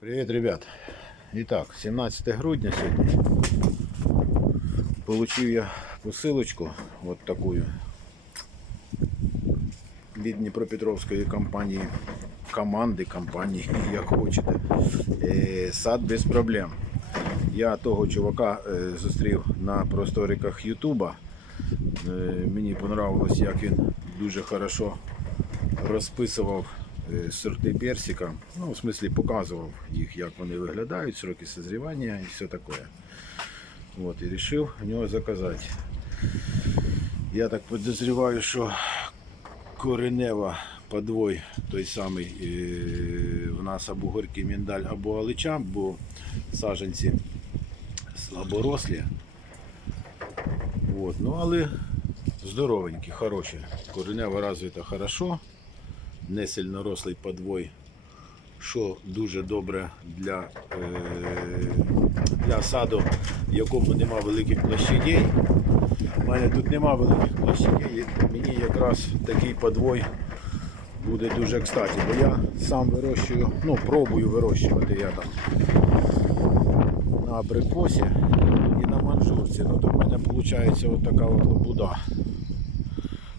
Привет, ребят. Итак, 17 грудня сегодня. Получил я посылочку вот такую від Дніпропетровської компанії, команди компанії, як хочете. Е, Сад без проблем. Я того чувака е, зустрів на просториках Ютуба. Е, Мені понравилось, як він дуже хорошо розписував сорти персика. Ну, в смислі показував їх, як вони виглядають, сроки созрівання і все таке. Вот, і вирішив в нього заказати. Я так підозріваю, що коренева подвой, той самий, е, у нас або горький міндаль, або алича, бо саженці слаборослі. От, ну, але здоровенькі, хороші. Коренева розвита хорошо, не сильно рослий подвой, що дуже добре для, е, для саду, в якому нема великих площадей. У мене тут нема великих площадей, мені якраз такий подвой буде дуже кстати, бо я сам вирощую, ну пробую вирощувати я там на абрикосі і на манжурці. Ну, то в мене виходить от така от лабуда.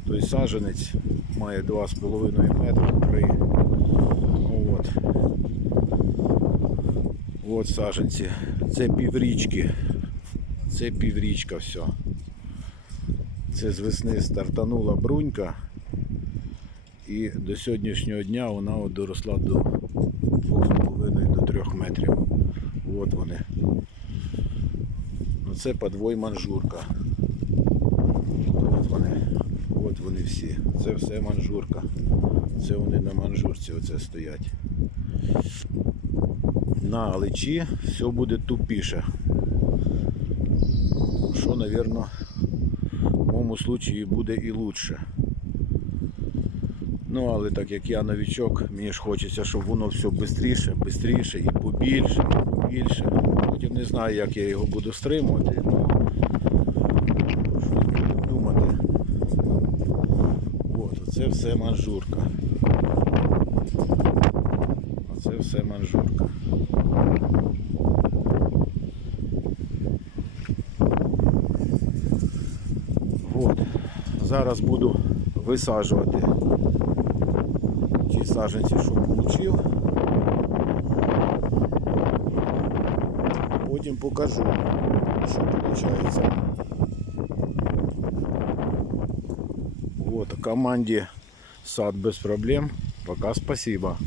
Тобто саженець має 2,5 метри при. От. От саженці. Це піврічки. Це піврічка все. Це з весни стартанула брунька. І до сьогоднішнього дня вона от доросла до 2,5 до 3 метрів. От вони. Ну це подвой манжурка. От вони. От вони всі. Це все манжурка. Це вони на манжурці оце стоять. На аличі все буде тупіше. Що, напевно, в моєму случаї буде і лучше. Ну, але так як я новичок, мені ж хочеться, щоб воно все швидше, швидше і побільше, і побільше. Потім не знаю, як я його буду стримувати. Ну, що буду думати. От, оце все манжурка. Оце все манжурка. От. Зараз буду висаджувати ті саджанці, що отримав. Потім покажу, що виходить. Вот, команде сад без проблем. Пока спасибо.